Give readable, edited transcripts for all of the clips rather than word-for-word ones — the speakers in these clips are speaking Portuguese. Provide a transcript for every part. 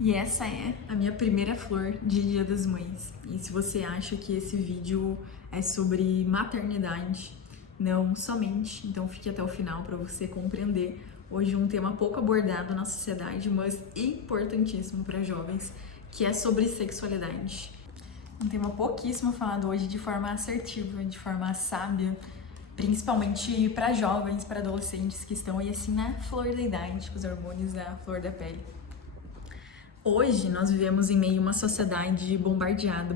E essa é a minha primeira flor de Dia das Mães. E se você acha que esse vídeo é sobre maternidade, não somente, então fique até o final para você compreender. Hoje um tema pouco abordado na sociedade, mas importantíssimo para jovens, que é sobre sexualidade. Um tema pouquíssimo falado hoje de forma assertiva, de forma sábia, principalmente para jovens, para adolescentes que estão aí assim na flor da idade, com os hormônios da flor da pele. Hoje nós vivemos em meio a uma sociedade bombardeada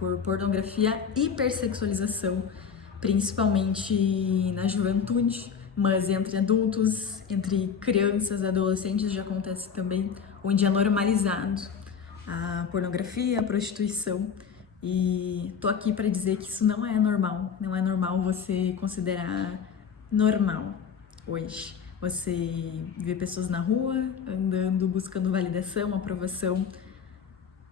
por pornografia e hipersexualização, principalmente na juventude, mas entre adultos, entre crianças, adolescentes já acontece também, onde é normalizado a pornografia, a prostituição. E tô aqui para dizer que isso não é normal, não é normal você considerar normal hoje. Você vê pessoas na rua, andando, buscando validação, aprovação,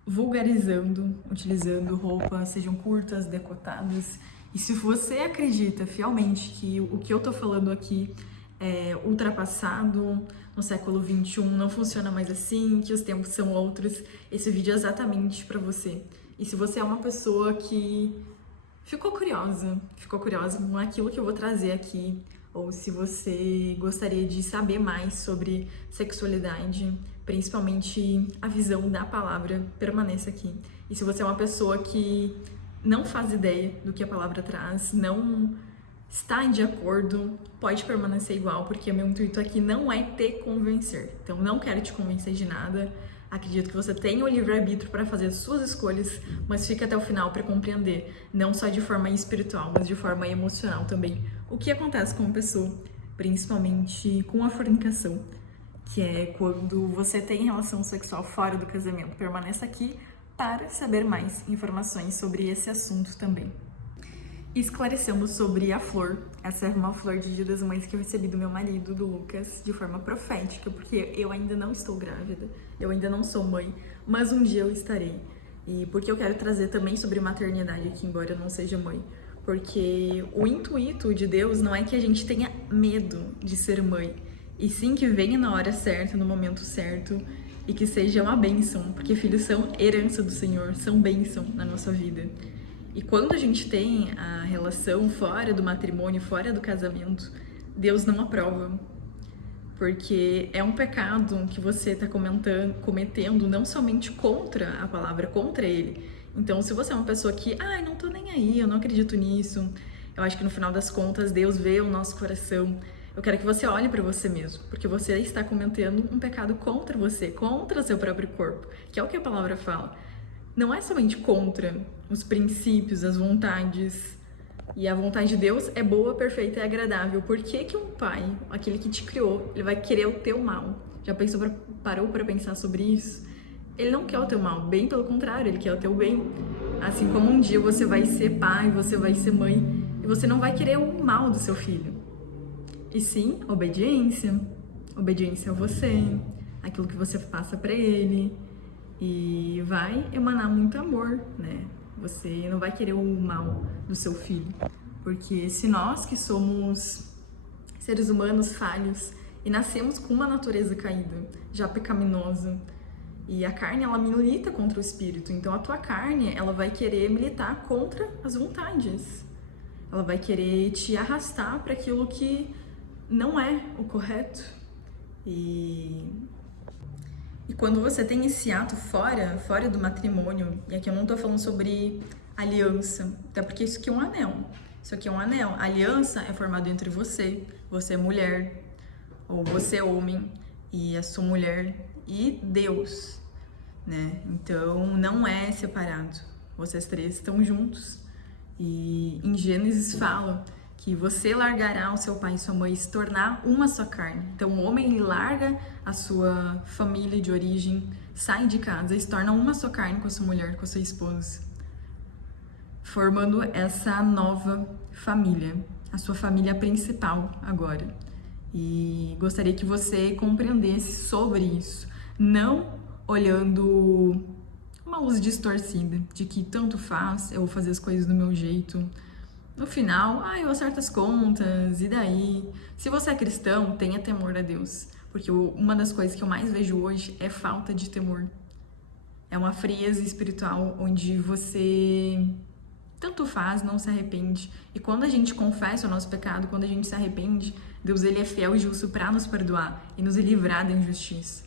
vulgarizando, utilizando roupas, sejam curtas, decotadas. E se você acredita fielmente que o que eu tô falando aqui é ultrapassado, no século XXI não funciona mais assim, que os tempos são outros, esse vídeo é exatamente para você. E se você é uma pessoa que ficou curiosa com aquilo que eu vou trazer aqui, ou se você gostaria de saber mais sobre sexualidade, principalmente a visão da palavra, permaneça aqui. E se você é uma pessoa que não faz ideia do que a palavra traz, não está de acordo, pode permanecer igual, porque meu intuito aqui não é te convencer. Então não quero te convencer de nada. Acredito que você tenha o livre-arbítrio para fazer as suas escolhas, mas fica até o final para compreender, não só de forma espiritual, mas de forma emocional também, o que acontece com uma pessoa, principalmente com a fornicação, que é quando você tem relação sexual fora do casamento. Permaneça aqui para saber mais informações sobre esse assunto também. Esclarecendo sobre a flor, essa é uma flor de Dia das Mães que eu recebi do meu marido, do Lucas, de forma profética, porque eu ainda não estou grávida, eu ainda não sou mãe, mas um dia eu estarei. E porque eu quero trazer também sobre maternidade aqui, embora eu não seja mãe, porque o intuito de Deus não é que a gente tenha medo de ser mãe, e sim que venha na hora certa, no momento certo, e que seja uma bênção, porque filhos são herança do Senhor, são bênção na nossa vida. E quando a gente tem a relação fora do matrimônio, fora do casamento, Deus não aprova. Porque é um pecado que você está cometendo não somente contra a palavra, contra Ele. Então, se você é uma pessoa que, não tô nem aí, eu não acredito nisso, eu acho que no final das contas Deus vê o nosso coração. Eu quero que você olhe para você mesmo, porque você está cometendo um pecado contra você, contra seu próprio corpo, que é o que a palavra fala. Não é somente contra os princípios, as vontades. E a vontade de Deus é boa, perfeita e agradável. Por que que um pai, aquele que te criou, ele vai querer o teu mal? Já parou para pensar sobre isso? Ele não quer o teu mal, bem pelo contrário, ele quer o teu bem. Assim como um dia você vai ser pai, você vai ser mãe, e você não vai querer o mal do seu filho. E sim, obediência. Obediência a você, aquilo que você passa para ele. E vai emanar muito amor, né? Você não vai querer o mal do seu filho. Porque se nós que somos seres humanos falhos e nascemos com uma natureza caída, já pecaminosa, e a carne ela milita contra o espírito, então a tua carne ela vai querer militar contra as vontades. Ela vai querer te arrastar para aquilo que não é o correto. E quando você tem esse ato fora do matrimônio, e aqui eu não tô falando sobre aliança, até porque isso aqui é um anel. Isso aqui é um anel. A aliança é formada entre você é mulher, ou você é homem, e a sua mulher, e Deus, né? Então não é separado. Vocês três estão juntos. E em Gênesis fala que você largará o seu pai e sua mãe e se tornar uma só carne. Então o homem ele larga a sua família de origem, sai de casa e se torna uma só carne com a sua mulher, com a sua esposa, formando essa nova família, a sua família principal agora. E gostaria que você compreendesse sobre isso, não olhando uma luz distorcida de que tanto faz, eu vou fazer as coisas do meu jeito. No final, eu acerto as contas, e daí? Se você é cristão, tenha temor a Deus, Porque uma das coisas que eu mais vejo hoje é falta de temor. É uma frieza espiritual onde você tanto faz, não se arrepende. E quando a gente confessa o nosso pecado, quando a gente se arrepende, Deus ele é fiel e justo para nos perdoar e nos livrar da injustiça.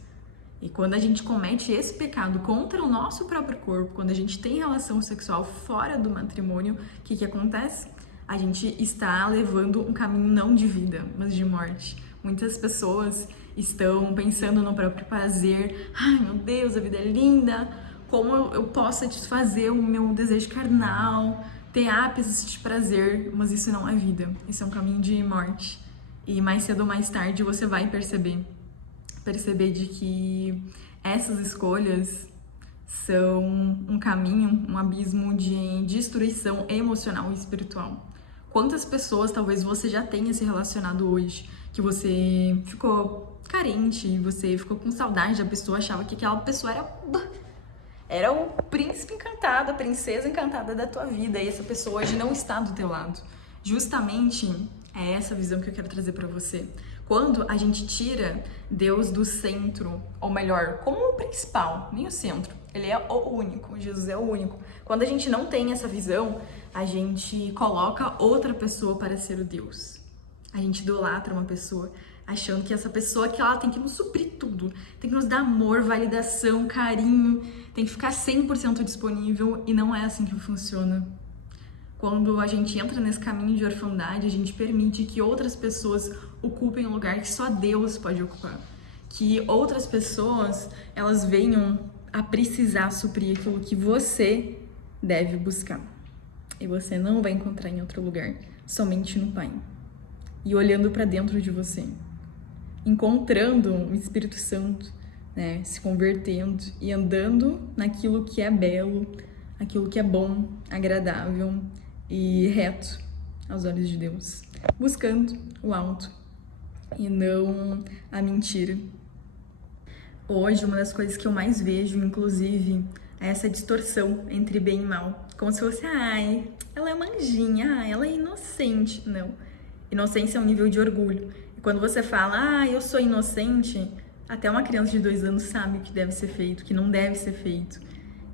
E quando a gente comete esse pecado contra o nosso próprio corpo, quando a gente tem relação sexual fora do matrimônio, o que acontece? A gente está levando um caminho não de vida, mas de morte. Muitas pessoas estão pensando no próprio prazer. Ai, meu Deus, a vida é linda. Como eu posso satisfazer o meu desejo carnal, ter ápices de prazer, mas isso não é vida. Isso é um caminho de morte. E mais cedo ou mais tarde você vai perceber de que essas escolhas são um caminho, um abismo de destruição emocional e espiritual. Quantas pessoas talvez você já tenha se relacionado hoje, que você ficou carente, você ficou com saudade da pessoa, achava que aquela pessoa era o príncipe encantado, a princesa encantada da tua vida, e essa pessoa hoje não está do teu lado. Justamente é essa visão que eu quero trazer para você. Quando a gente tira Deus do centro, ou melhor, como o principal, nem o centro, ele é o único, Jesus é o único. Quando a gente não tem essa visão, a gente coloca outra pessoa para ser o Deus. A gente idolatra uma pessoa, achando que essa pessoa que ela tem que nos suprir tudo, tem que nos dar amor, validação, carinho, tem que ficar 100% disponível, e não é assim que funciona. Quando a gente entra nesse caminho de orfandade, a gente permite que outras pessoas ocupem um lugar que só Deus pode ocupar. Que outras pessoas, elas venham a precisar suprir aquilo que você deve buscar. E você não vai encontrar em outro lugar, somente no Pai. E olhando para dentro de você, encontrando o Espírito Santo, né, se convertendo e andando naquilo que é belo, aquilo que é bom, agradável e reto aos olhos de Deus, buscando o alto e não a mentira. Hoje, uma das coisas que eu mais vejo, inclusive, é essa distorção entre bem e mal, como se fosse, ai, ela é uma anjinha, ai, ela é inocente. Não, inocência é um nível de orgulho. E quando você fala, eu sou inocente, até uma criança de 2 anos sabe o que deve ser feito, o que não deve ser feito.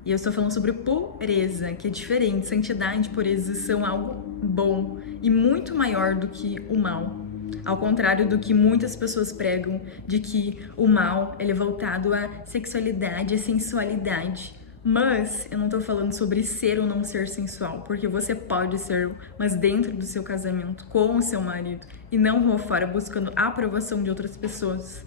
E eu estou falando sobre pureza, que é diferente. Santidade e pureza são algo bom e muito maior do que o mal. Ao contrário do que muitas pessoas pregam, de que o mal ele é voltado à sexualidade, à sensualidade. Mas eu não estou falando sobre ser ou não ser sensual, porque você pode ser, mas dentro do seu casamento, com o seu marido, e não lá fora buscando a aprovação de outras pessoas.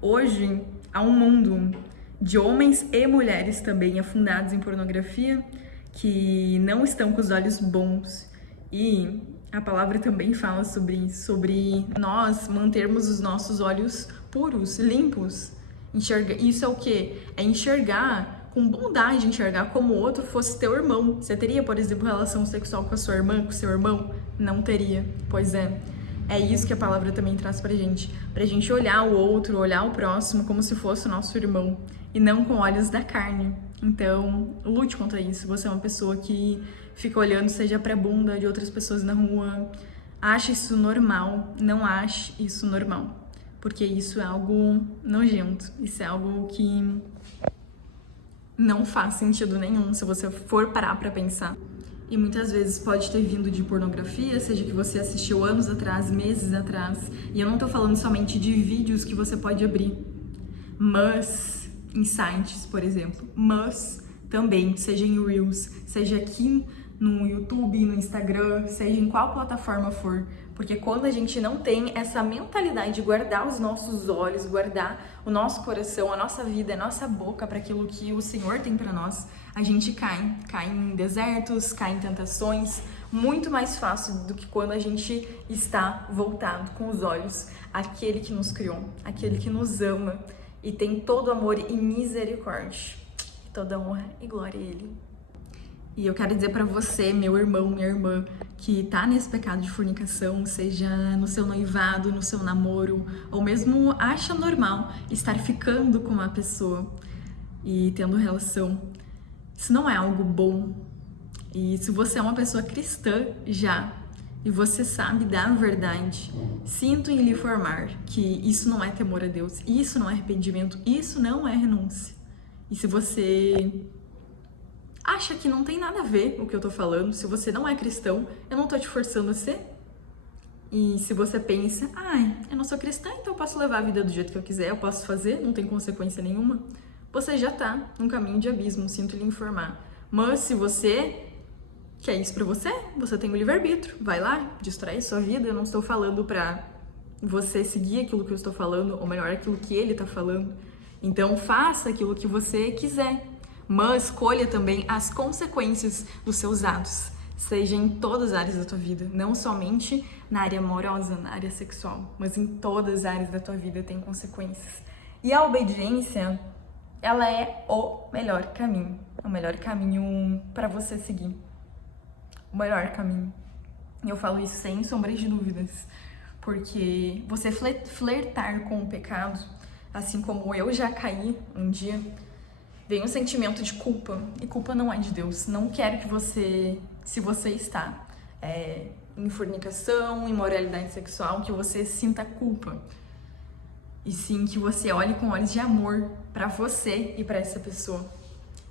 Hoje, há um mundo de homens e mulheres também afundados em pornografia, que não estão com os olhos bons. E a palavra também fala sobre isso, sobre nós mantermos os nossos olhos puros, limpos. Isso é o quê? É enxergar com bondade, enxergar como o outro fosse teu irmão. Você teria, por exemplo, relação sexual com a sua irmã, com o seu irmão? Não teria. Pois é. É isso que a palavra também traz pra gente olhar o outro, olhar o próximo como se fosse o nosso irmão, e não com olhos da carne. Então, lute contra isso. Você é uma pessoa que fica olhando, seja pra bunda de outras pessoas na rua, acha isso normal. Não ache isso normal, porque isso é algo nojento, isso é algo que não faz sentido nenhum se você for parar pra pensar. E muitas vezes pode ter vindo de pornografia, seja que você assistiu anos atrás, meses atrás. E eu não tô falando somente de vídeos que você pode abrir, mas em sites, por exemplo. Mas também, seja em Reels, seja aqui no YouTube, no Instagram, seja em qual plataforma for. Porque quando a gente não tem essa mentalidade de guardar os nossos olhos, guardar o nosso coração, a nossa vida, a nossa boca para aquilo que o Senhor tem para nós, a gente cai em desertos, cai em tentações, muito mais fácil do que quando a gente está voltado com os olhos àquele que nos criou, aquele que nos ama e tem todo amor e misericórdia, toda honra e glória a Ele. E eu quero dizer pra você, meu irmão, minha irmã, que tá nesse pecado de fornicação, seja no seu noivado, no seu namoro, ou mesmo acha normal estar ficando com uma pessoa e tendo relação. Isso não é algo bom. E se você é uma pessoa cristã já, e você sabe da verdade, sinto em lhe informar que isso não é temor a Deus, isso não é arrependimento, isso não é renúncia. E se você acha que não tem nada a ver o que eu tô falando, se você não é cristão, eu não tô te forçando a ser. E se você pensa, eu não sou cristã, então eu posso levar a vida do jeito que eu quiser, eu posso fazer, não tem consequência nenhuma, você já tá num caminho de abismo, sinto lhe informar. Mas se você quer isso pra você, você tem o livre-arbítrio, vai lá, destrói a sua vida, eu não estou falando pra você seguir aquilo que eu estou falando, ou melhor, aquilo que ele tá falando. Então faça aquilo que você quiser, mas escolha também as consequências dos seus atos, seja em todas as áreas da tua vida, não somente na área amorosa, na área sexual, mas em todas as áreas da tua vida tem consequências. E a obediência, ela é o melhor caminho para você seguir, o melhor caminho. E eu falo isso sem sombras de dúvidas, porque você flertar com o pecado, assim como eu já caí um dia, vem um sentimento de culpa, e culpa não é de Deus. Não quero que você, se você está em fornicação, em imoralidade sexual, que você sinta culpa. E sim que você olhe com olhos de amor para você e para essa pessoa.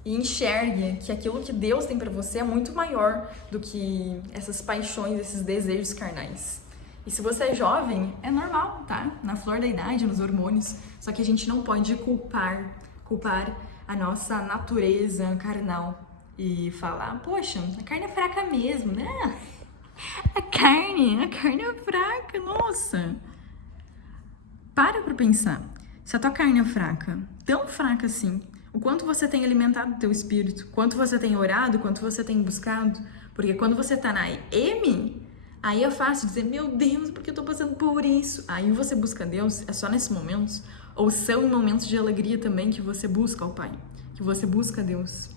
E enxergue que aquilo que Deus tem para você é muito maior do que essas paixões, esses desejos carnais. E se você é jovem, é normal, tá? Na flor da idade, nos hormônios. Só que a gente não pode culpar a nossa natureza carnal e falar, poxa, a carne é fraca mesmo, né? A carne é fraca, nossa. Para pra pensar, se a tua carne é fraca, tão fraca assim, o quanto você tem alimentado o teu espírito, quanto você tem orado, quanto você tem buscado, porque quando você tá na M, aí é fácil dizer, meu Deus, por que eu tô passando por isso? Aí você busca Deus, é só nesses momentos, ou são em momentos de alegria também que você busca o Pai, que você busca Deus.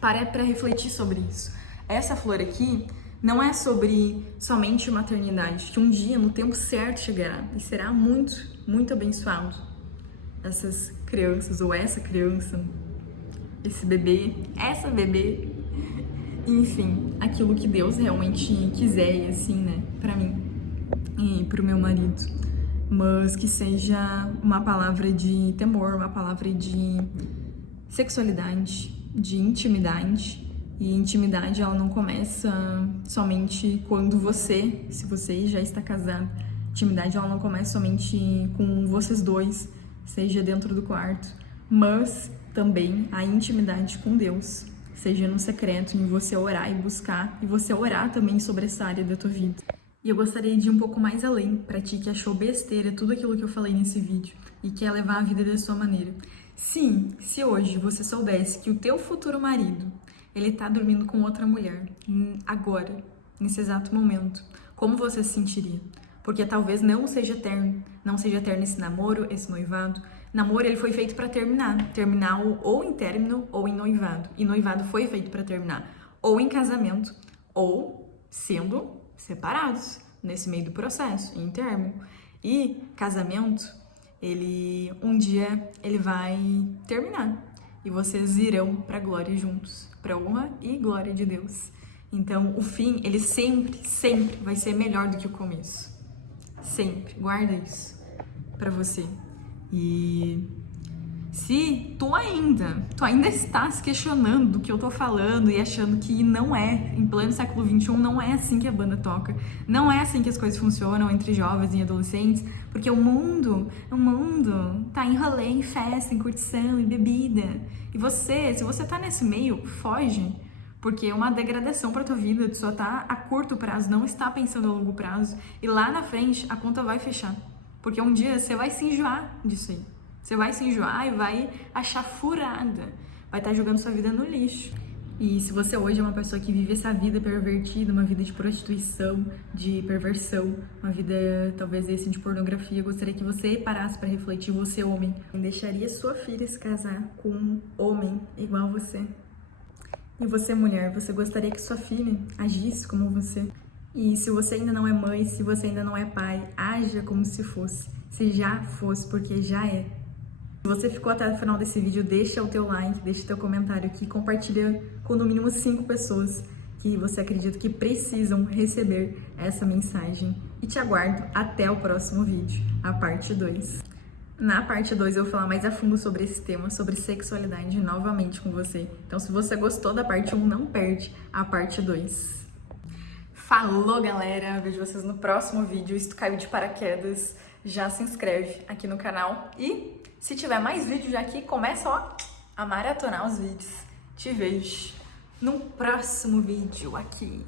Para pra refletir sobre isso. Essa flor aqui não é sobre somente maternidade, que um dia, no tempo certo, chegará e será muito, muito abençoado. Essas crianças, ou essa criança, esse bebê, essa bebê, enfim, aquilo que Deus realmente quiser, e assim, né, pra mim e pro meu marido. Mas que seja uma palavra de temor, uma palavra de sexualidade, de intimidade. E intimidade, ela não começa somente quando você, se você já está casado. Intimidade, ela não começa somente com vocês dois, seja dentro do quarto, mas também a intimidade com Deus, seja no secreto, em você orar e buscar, e você orar também sobre essa área da tua vida. E eu gostaria de ir um pouco mais além, para ti que achou besteira tudo aquilo que eu falei nesse vídeo e quer levar a vida da sua maneira. Sim, se hoje você soubesse que o teu futuro marido, ele tá dormindo com outra mulher, agora, nesse exato momento, como você se sentiria? Porque talvez não seja eterno esse namoro, esse noivado. Namoro, ele foi feito para terminar ou em término ou em noivado. E noivado foi feito para terminar ou em casamento ou sendo separados nesse meio do processo, em término. E casamento, ele um dia ele vai terminar e vocês irão para a glória juntos, para a honra e glória de Deus. Então, o fim, ele sempre, sempre vai ser melhor do que o começo. Sempre, guarda isso pra você. E se tu ainda está se questionando do que eu tô falando e achando que não é, em pleno século XXI, não é assim que a banda toca, não é assim que as coisas funcionam entre jovens e adolescentes, porque o mundo tá em rolê, em festa, em curtição, em bebida. E você, se você tá nesse meio, foge. Porque é uma degradação para tua vida, tu só tá a curto prazo, não está pensando a longo prazo. E lá na frente, a conta vai fechar. Porque um dia você vai se enjoar disso aí. Você vai se enjoar e vai achar furada. Vai estar jogando sua vida no lixo. E se você hoje é uma pessoa que vive essa vida pervertida, uma vida de prostituição, de perversão, uma vida talvez assim de pornografia, eu gostaria que você parasse para refletir, você homem. Deixaria sua filha se casar com um homem igual você? E você, mulher, você gostaria que sua filha agisse como você? E se você ainda não é mãe, se você ainda não é pai, haja como se fosse. Se já fosse, porque já é. Se você ficou até o final desse vídeo, deixa o teu like, deixa o teu comentário aqui, compartilha com no mínimo 5 pessoas que você acredita que precisam receber essa mensagem. E te aguardo até o próximo vídeo, a parte 2. Na parte 2 eu vou falar mais a fundo sobre esse tema, sobre sexualidade, novamente com você. Então, se você gostou da parte 1, não perde a parte 2. Falou, galera! Vejo vocês no próximo vídeo. Se tu caiu de paraquedas, já se inscreve aqui no canal. E se tiver mais vídeos aqui, começa, ó, a maratonar os vídeos. Te vejo no próximo vídeo aqui.